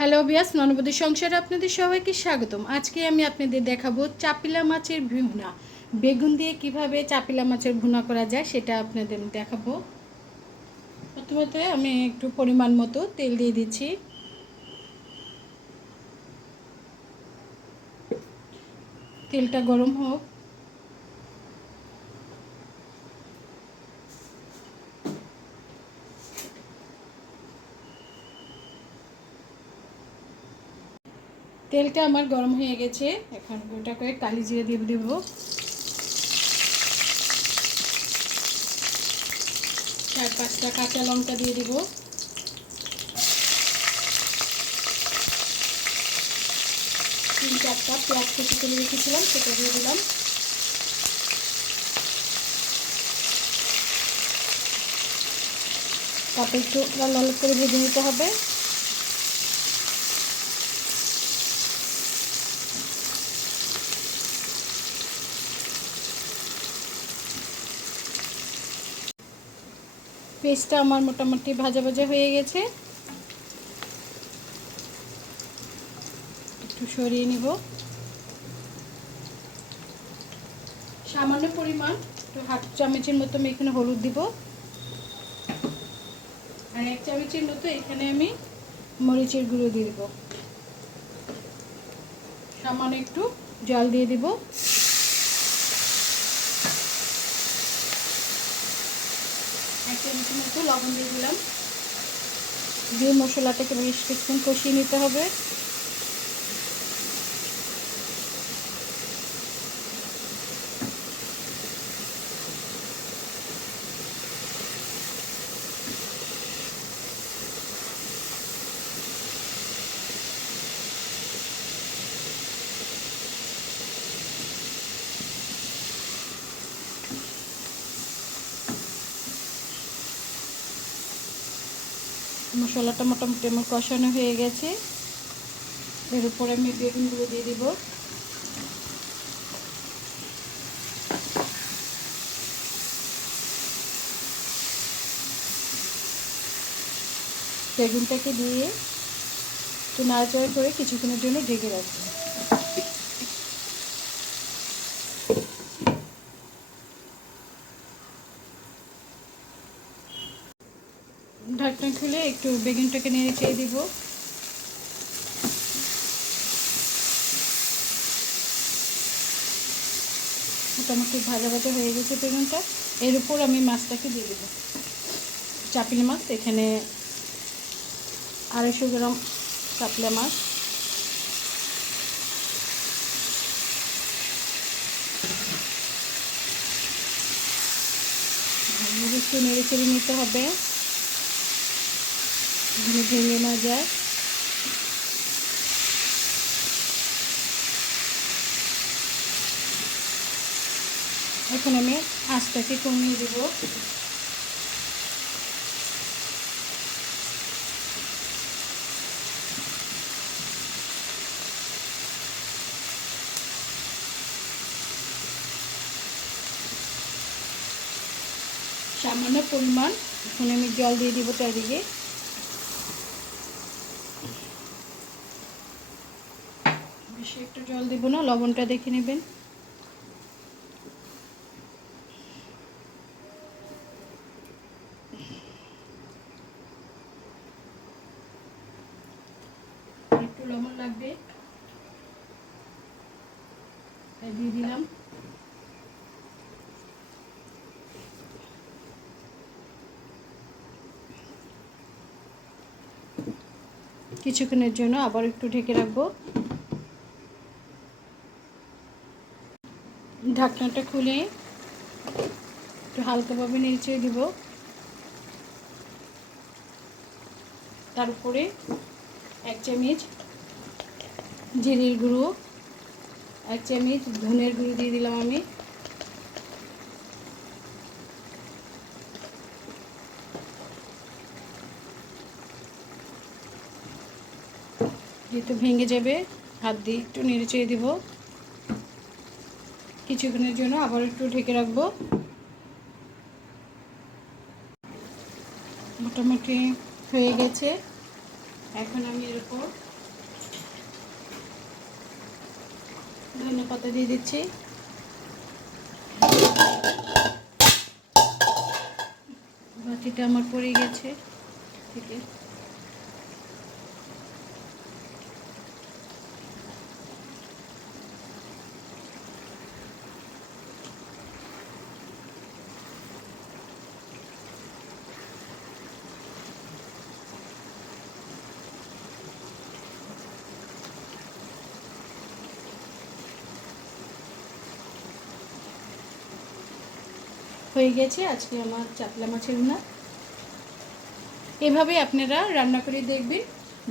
Hello বিয়াস ননবদী সংসারে আপনাদের সবাইকে স্বাগতম। আজকে আমি আপনাদের দেখাবো চাপিলা মাছের ভুনা। বেগুন দিয়ে কীভাবে চাপিলা মাছের ভুনা করা যায় সেটা আপনাদের দেখাবো। প্রথমত আমি একটু পরিমাণ মতো তেল দিয়ে দিচ্ছি। তেলটা গরম হোক। তেলটা আমার গরম হয়ে গেছে। এখন গোটা করে কালি জিরে দিয়ে দেব। চার পাঁচটা কাঁচা লঙ্কা দিয়ে দেব। তিন চারটা পেঁয়াজ কুচি তুলে রেখেছিলাম, সেটা দিয়ে দিলাম। তারপর একটু লাল করে ভেজে নিতে হবে। পেস্টটা আমার মোটামুটি ভাজা ভাজা হয়ে গেছে। একটু সরিয়ে নিব। সামান্য পরিমাণ একটু হাফ চামচের মতো আমি এখানে হলুদ দিব। আর এক চামচের মতো এখানে আমি মরিচের গুঁড়ো দিয়ে দিব। সামান্য একটু জল দিয়ে দিব এক চামচের মতো লবণ দিয়ে দিলাম। দিয়ে মশলাটাকে বেশ কিছুক্ষণ কষিয়ে নিতে হবে। মশলাটা মোটামুটি আমার কষানো হয়ে গেছে। এর উপরে আমি বেগুনগুলো দিয়ে দিব। বেগুনটাকে দিয়ে একটু নাড়াচাড়া করে কিছুক্ষণের জন্য ঢেকে রাখব। ঢাকনা খুলে একটু বেগুনটাকে নেড়ে চেয়ে দিব। মোটামুটি ভাজা ভাজা হয়ে গেছে বেগুনটা। এর উপর আমি মাছটাকে দিয়ে দেবো। চাপিলা মাছ, এখানে আড়াইশো গ্রাম চাপলা মাছ। একটু নেড়ে চেড়ে নিতে হবে। ভেঙে না যায়। এখন আমি আঁচটাকে কমিয়ে দেব। সামান্য পরিমাণ। এখন আমি জল দিয়ে দিব চারিদিকে। বেশি একটু জল দেবো না, লবণটা দেখে নেবেন। একটু লবণ লাগবে। দিয়ে দিলাম। কিছুক্ষণের জন্য আবার একটু ঢেকে রাখব। ঢাকনাটা খুলে একটু হালকাভাবে নেড়ে দিব। তার উপরে এক চামচ জিরের গুঁড়ো, এক চামচ ধনের গুঁড়ো দিয়ে দিলাম আমি। যেহেতু ভেঙে যাবে, হাত দিয়ে একটু নেড়ে চেয়ে দিব। কিছুক্ষণের জন্য আবার একটু ঢেকে রাখব। মোটামুটি হয়ে গেছে। এখন আমি এর উপর ধনে পাতা দিয়ে দিচ্ছি। বাতিটা আমার পড়ে গেছে। থেকে হয়ে গেছে আজকে আমার চাপলা মাছের ভুনা। এভাবে আপনারা রান্না করে দেখবেন।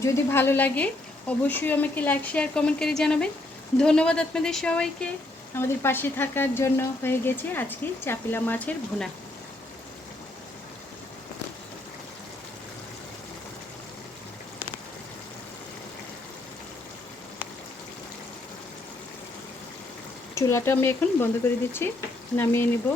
যদি ভালো লাগে, অবশ্যই আমাকে লাইক শেয়ার কমেন্ট করে জানাবেন। ধন্যবাদ আপনাদের সবাইকে। আমাদের পাশে থাকার জন্য হয়ে গেছে আজকে চাপিলা মাছের ভুনা। চুলাটা আমি এখন বন্ধ করে দিচ্ছি, নামিয়ে নেব।